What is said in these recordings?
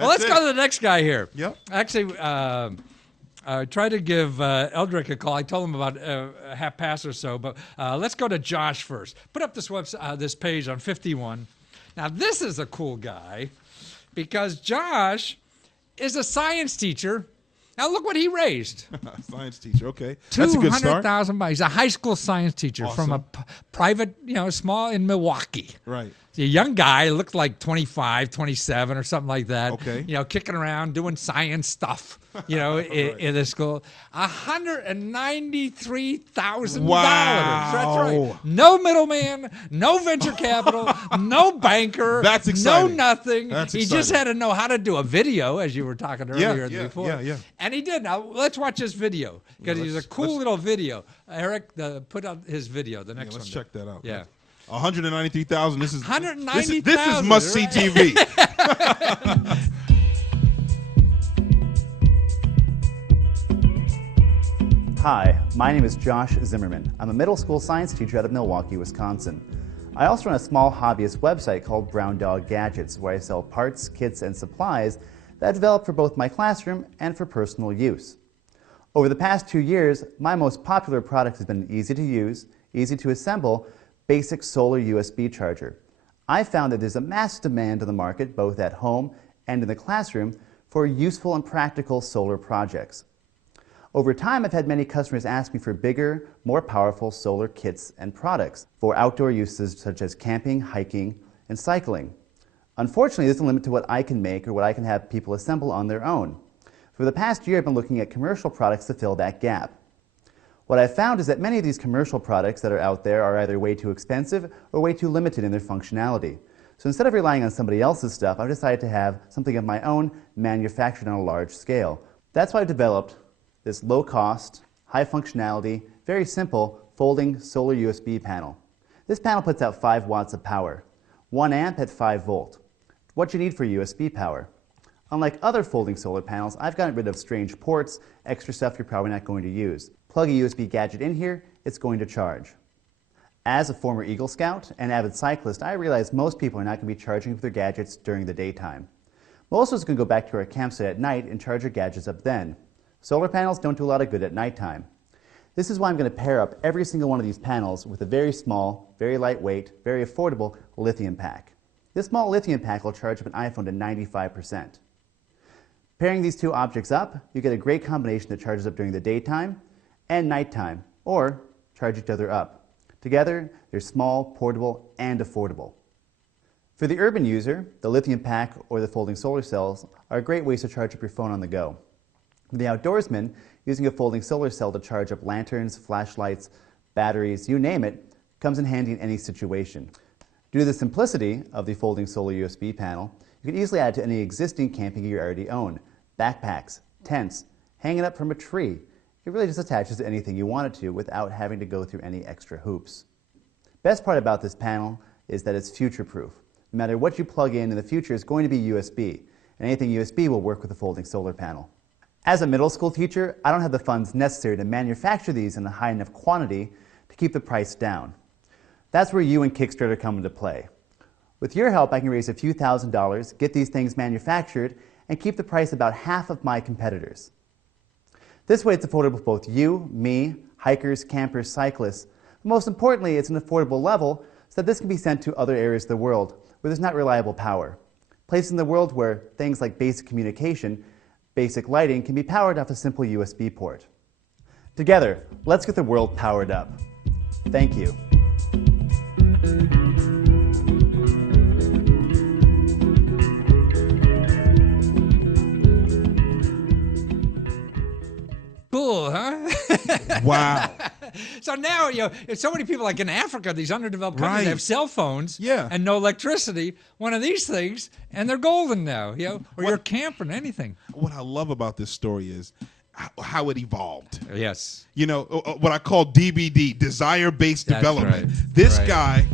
Well, let's go to the next guy here. Yep. Actually, I tried to give Eldrick a call. I told him about a half past or so, but let's go to Josh first. Put up this this page on 51. Now, this is a cool guy because Josh is a science teacher. Now, look what he raised. Science teacher, okay. That's a good start. $200,000. He's a high school science teacher from a private, small in Milwaukee. Right. A young guy, looked like 25, 27 or something like that. Okay. Kicking around, doing science stuff, in the school. $193,000. Wow. That's right. No middleman, no venture capital, no banker. That's exciting. No nothing. That's he exciting. just had to know how to do a video, as you were talking earlier before. Yeah. And he did. Now, let's watch this video because he's a cool little video. Eric, put out his video, the next one. Let's check that out. Yeah. 193,000. This is 190,000. This is must see TV. Hi, my name is Josh Zimmerman. I'm a middle school science teacher out of Milwaukee, Wisconsin. I also run a small hobbyist website called Brown Dog Gadgets, where I sell parts, kits, and supplies that I develop for both my classroom and for personal use. Over the past 2 years, my most popular product has been an easy to use, easy to assemble, basic solar USB charger. I found that there's a massive demand on the market, both at home and in the classroom, for useful and practical solar projects. Over time, I've had many customers ask me for bigger, more powerful solar kits and products for outdoor uses such as camping, hiking, and cycling. Unfortunately, there's a limit to what I can make or what I can have people assemble on their own. For the past year, I've been looking at commercial products to fill that gap. What I've found is that many of these commercial products that are out there are either way too expensive or way too limited in their functionality. So instead of relying on somebody else's stuff, I've decided to have something of my own manufactured on a large scale. That's why I've developed this low-cost, high-functionality, very simple folding solar USB panel. This panel puts out 5 watts of power, 1 amp at 5 volt. What you need for USB power. Unlike other folding solar panels, I've gotten rid of strange ports, extra stuff you're probably not going to use. Plug a USB gadget in here, it's going to charge. As a former Eagle Scout and avid cyclist, I realize most people are not going to be charging with their gadgets during the daytime. Most of us can go back to our campsite at night and charge our gadgets up then. Solar panels don't do a lot of good at nighttime. This is why I'm going to pair up every single one of these panels with a very small, very lightweight, very affordable lithium pack. This small lithium pack will charge up an iPhone to 95%. Pairing these two objects up, you get a great combination that charges up during the daytime and nighttime, or charge each other up. Together, they're small, portable, and affordable. For the urban user, the lithium pack or the folding solar cells are great ways to charge up your phone on the go. For the outdoorsman, using a folding solar cell to charge up lanterns, flashlights, batteries, you name it, comes in handy in any situation. Due to the simplicity of the folding solar USB panel, you can easily add to any existing camping gear you already own. Backpacks, tents, hanging up from a tree. It really just attaches to anything you want it to without having to go through any extra hoops. Best part about this panel is that it's future-proof. No matter what you plug in the future is going to be USB, and anything USB will work with a folding solar panel. As a middle school teacher, I don't have the funds necessary to manufacture these in a high enough quantity to keep the price down. That's where you and Kickstarter come into play. With your help, I can raise a few $1,000s, get these things manufactured, and keep the price about half of my competitors. This way it's affordable for both you, me, hikers, campers, cyclists. But most importantly, it's an affordable level so that this can be sent to other areas of the world where there's not reliable power. Places in the world where things like basic communication, basic lighting can be powered off a simple USB port. Together, let's get the world powered up. Thank you. Cool, huh? Wow. So now, so many people, like in Africa, these underdeveloped countries, Right. have cell phones Yeah. and no electricity. One of these things, and they're golden now, or you're camping, anything. What I love about this story is how it evolved. Yes. What I call DBD, desire-based That's development. right. This Right. guy,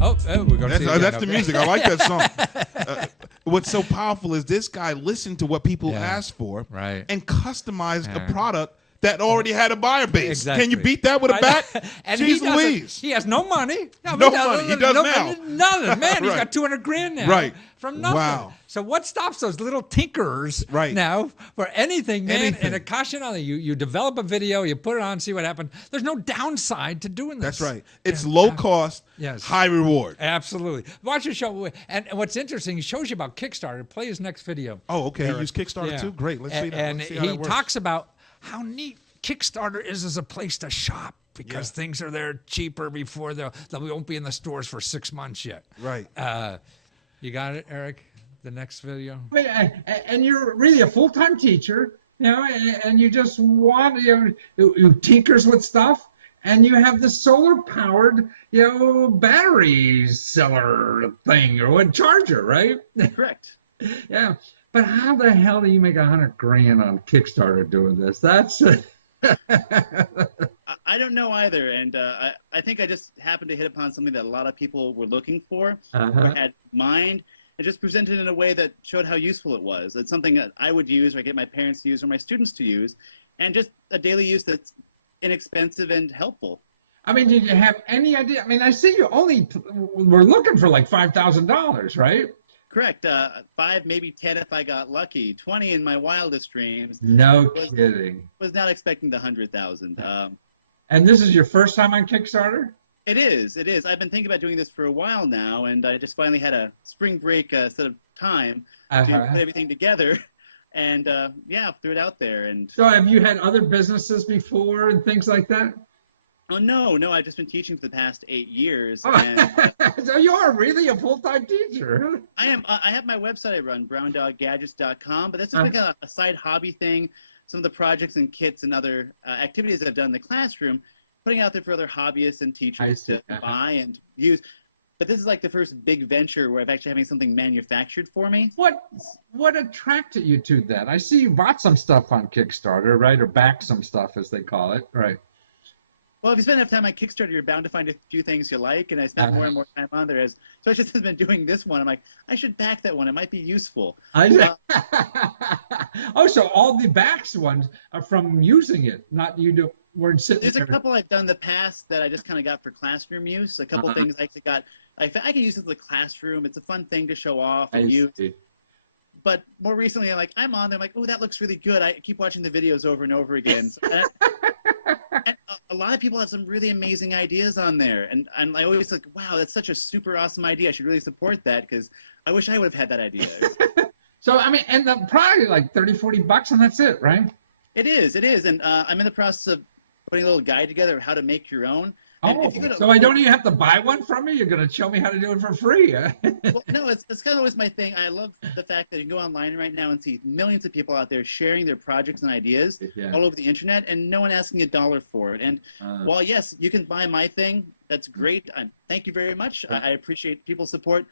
Oh, we're going to see that's the music. I like that song. What's so powerful is this guy listened to what people Yeah. asked for Right. and customized Yeah. a product that already had a buyer base. Exactly. Can you beat that with a bat? And Jeez Louise. he has no money. No money. He does now. Nothing. Man, he's Right. got 200 grand now. Right. From nothing. Wow. So what stops those little tinkerers Right. now for anything, man? Anything. And a caution on it. You develop a video, you put it on, see what happens. There's no downside to doing this. That's right. It's Yeah. low cost, Yes. high reward. Absolutely. Watch the show. And what's interesting, he shows you about Kickstarter. Play his next video. Oh, okay. Eric. You use Kickstarter Yeah. too? Great. Let's see that. And Let's see how he that works. talks about how neat Kickstarter is as a place to shop because Yeah. things are there cheaper before they won't be in the stores for 6 months yet. Right. You got it, Eric? The next video? I mean, and you're really a full-time teacher, you know, and you just want, you tinkers with stuff, and you have the solar-powered, battery seller thing or a charger, right? Correct. Yeah. But how the hell do you make $100 grand on Kickstarter doing this? That's I don't know either, and I think I just happened to hit upon something that a lot of people were looking for, or had in mind, and just presented in a way that showed how useful it was. It's something that I would use, or I get my parents to use, or my students to use, and just a daily use that's inexpensive and helpful. I mean, did you have any idea? I mean, I see you only were looking for like $5,000, right? Correct. 5, maybe 10 if I got lucky. 20 in my wildest dreams. No kidding. Was not expecting the 100,000. And this is your first time on Kickstarter? It is. It is. I've been thinking about doing this for a while now, and I just finally had a spring break set of time to put everything together, and threw it out there. And So have you had other businesses before and things like that? oh no, I've just been teaching for the past 8 years, Oh. and So you are really a full-time teacher. I am. I have my website I run, browndoggadgets.com, but that's just like a side hobby thing. Some of the projects and kits and other activities I've done in the classroom, putting out there for other hobbyists and teachers to buy and use. But this is like the first big venture where I'm actually having something manufactured for me. What attracted you to that? I see you bought some stuff on Kickstarter, right? Or backed some stuff, as they call it, right? Well, if you spend enough time on Kickstarter, you're bound to find a few things you like, and I spent more and more time on there. So I just have been doing this one. I'm like, I should back that one. It might be useful. Oh, so all the backs ones are from using it, not you weren't sitting There's there. a couple I've done in the past that I just kind of got for classroom use. A couple things I actually got. I can use it in the classroom. It's a fun thing to show off and use. But more recently, I'm on there. I'm like, oh, that looks really good. I keep watching the videos over and over again. So, and a lot of people have some really amazing ideas on there, and I always like, wow, that's such a super awesome idea. I should really support that because I wish I would have had that idea. So, I mean, and probably like $30-40 and that's it, right? It is, and I'm in the process of putting a little guide together of how to make your own. Oh, so I don't even have to buy one from you? You're going to show me how to do it for free? Well, no, it's kind of always my thing. I love the fact that you can go online right now and see millions of people out there sharing their projects and ideas all over the internet, and no one asking $1 for it. And while, yes, you can buy my thing, that's great. Thank you very much. I appreciate people's support.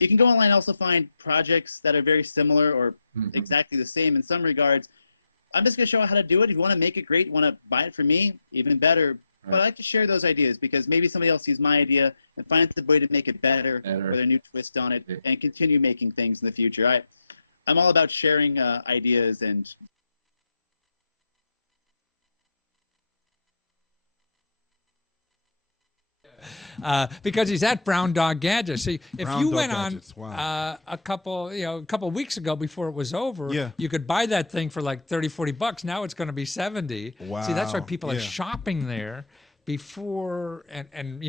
You can go online and also find projects that are very similar or exactly the same in some regards. I'm just going to show how to do it. If you want to make it great, you want to buy it from me, even better. But I like to share those ideas because maybe somebody else sees my idea and finds a way to make it better with a new twist on it and continue making things in the future. I'm all about sharing ideas and because he's at Brown Dog Gadgets. See, if Brown you Dog went Gadgets, on wow. a couple weeks ago before it was over, Yeah. you could buy that thing for like $30-40. Now it's going to be $70. Wow. See, that's why people are Yeah. shopping there before and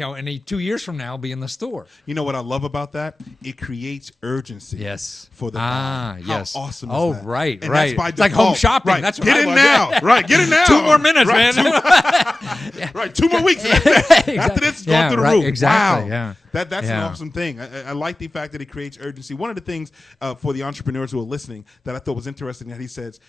2 years from now be in the store. You know what I love about that? It creates urgency. Yes. For the Ah, buy. yes. How awesome is Oh, that? right, And right. That's by It's like home default. shopping. Right. That's what Get I in want. now. Right. Get in now. 2 more minutes, right. man. Right. 2 more weeks. And that's it. Exactly. After this, go Yeah, through the right, roof. exactly, Wow. yeah. That's an Yeah. awesome thing. I like the fact that it creates urgency. One of the things for the entrepreneurs who are listening that I thought was interesting that he says,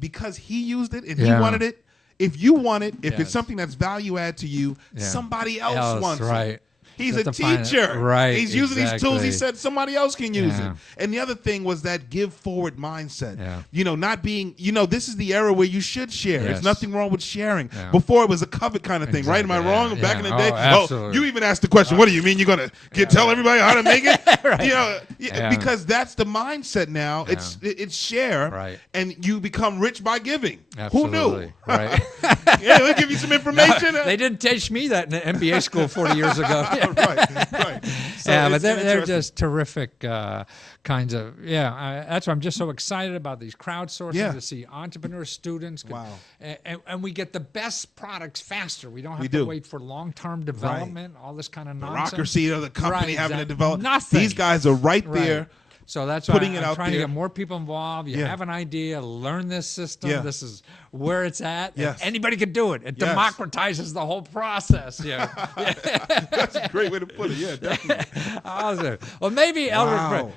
because he used it and he wanted it, if you want it, if Yes. it's something that's value add to you, Yeah. somebody else wants right. it. He's You a have to find it. teacher. Right, He's using these tools. He exactly. said somebody else can use Yeah. it. And the other thing was that give forward mindset. Yeah. You know, not being, you know, this is the era where you should share. Yes. There's nothing wrong with sharing. Yeah. Before it was a covet kind of thing, right? Am I Exactly. wrong? Yeah. Back in the Yeah. day. Oh, absolutely. You even asked the question, what do you mean you're going to tell everybody how to make it? You know, Yeah. because that's the mindset now. Yeah. It's share. Right. And you become rich by giving. Absolutely. Who knew? Right. Yeah, they'll give you some information. They didn't teach me that in MBA school 40 years ago. right. So Yeah, but it's they're interesting. just terrific kinds of, that's why I'm just so excited about these crowdsourcing Yeah. to see entrepreneur students. Wow. And we get the best products faster. We don't have We to do. wait for long-term development, all this kind of nonsense. Bureaucracy of the company Right, having to exactly. develop. Nothing. These guys are right there. Right. So that's putting why it I'm out trying to there. get more people involved. You Yeah. have an idea, learn this system. Yeah. This is where it's at. and Yes. Anybody can do it. It Yes. democratizes the whole process. Yeah. That's a great way to put it. Yeah, definitely. Awesome. Well, maybe Eldrick. Wow.